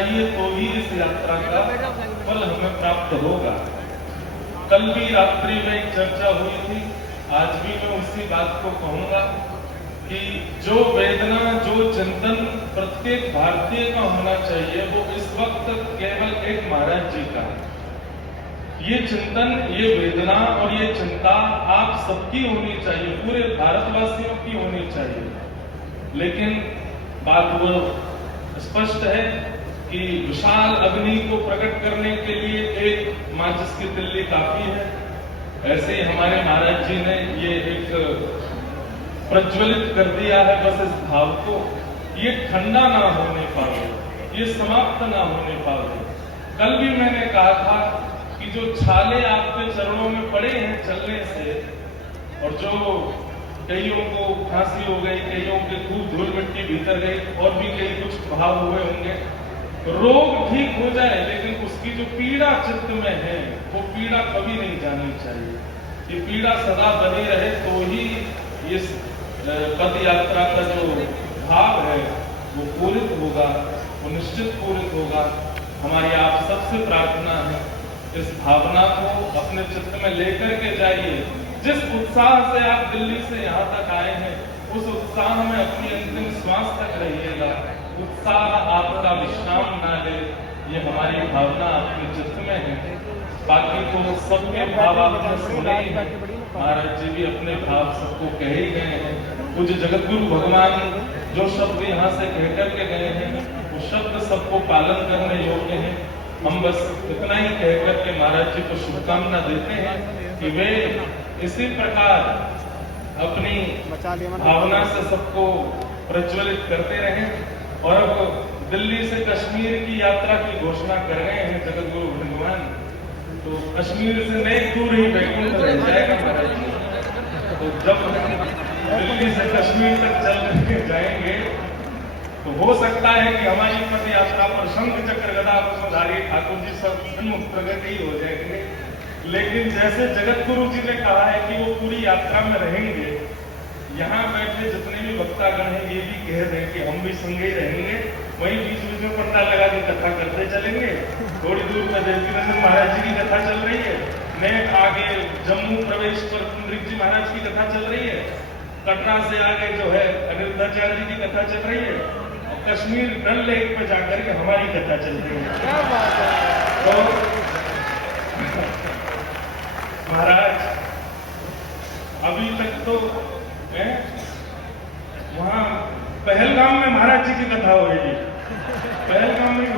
चाहिए तो ही इस यात्रा का फल हमें प्राप्त होगा। कल भी रात्रि में एक चर्चा हुई थी, आज भी मैं उसी बात को कहूंगा कि जो वेदना, जो चिंतन प्रत्येक भारतीय का होना चाहिए वो इस वक्त केवल एक महाराज जी का है। ये चिंतन, ये वेदना और ये चिंता आप सबकी होनी चाहिए, पूरे भारतवासियों की होनी चाहिए। लेकिन बात वो स्पष्ट है कि विशाल अग्नि को प्रकट करने के लिए एक माचिस की तिल्ली काफी है। ऐसे ही हमारे महाराज जी ने ये एक प्रज्वलित कर दिया है बस इस भाव को। ये ठंडा ना होने पावे, ये समाप्त ना होने पावे। कल भी मैंने कहा था कि जो छाले आपके चरणों में पड़े हैं चलने से, और जो कईयों को खांसी हो गई, कईयों के खूब धूल मिट्टी भीतर गई, और भी कई कुछ भाव हुए होंगे, रोग ठीक हो जाए लेकिन उसकी जो पीड़ा चित्त में है वो पीड़ा कभी नहीं जानी चाहिए। ये पीड़ा सदा बनी रहे तो ही इस पद यात्रा का जो भाव है वो पूरित होगा, वो निश्चित पूरित होगा। हमारी आप सबसे प्रार्थना है इस भावना को अपने चित्त में लेकर के जाइए। जिस उत्साह से आप दिल्ली से यहाँ तक आए हैं उस उत्साह में अपनी अंतिम श्वास तक रहिएगा। उत्साह आपका विश्राम ना ले, ये हमारी भावना अपने चित्त में है। बाकी तो सबके भाव आपने सुने ही हैं, महाराज जी भी अपने भाव सबको कह ही गए हैं। पूज्य जगतगुरु भगवान जो शब्द यहाँ से कह करके गए हैं वो शब्द सबको पालन करने योग्य हैं। हम बस इतना ही कह करके महाराज जी को शुभकामना देते हैं कि वे इसी प्रकार अपनी भावना से सबको प्रज्वलित करते रहें। और अब दिल्ली से कश्मीर की यात्रा की घोषणा कर रहे हैं जगतगुरु भगवान, तो कश्मीर से नहीं दूर ही वैकुंठ रह जाएगा महाराज जी। तो जब दिल्ली से कश्मीर तक चल के जाएंगे तो हो सकता है कि हमारी पद यात्रा पर शंख चक्र गदा पद्मधारी ठाकुर जी सब उन्मुख प्रगति हो जाएंगे। लेकिन जैसे जगतगुरु जी ने कहा है कि वो पूरी यात्रा में रहेंगे, यहाँ बैठे जितने भी वक्तागण हैं ये भी कह रहे हैं कि हम भी संगे ही रहेंगे। वहीं बीच बीच में पर्दा लगा के कथा करते चलेंगे। थोड़ी दूर में देवकीनंदन महाराज जी की कथा चल रही है, नेक आगे जम्मू प्रवेश पर पुंडरीक जी महाराज की कथा चल रही है, कटरा से आगे जो है अनिरुद्धाचार्य जी की कथा चल रही है, कश्मीर डल लेक पे जाकर के हमारी कथा चल रही है। क्या बात है। तो महाराज अभी तक तो वहां पहलगाम में महाराज जी की कथा हो रही है, पहलगाम में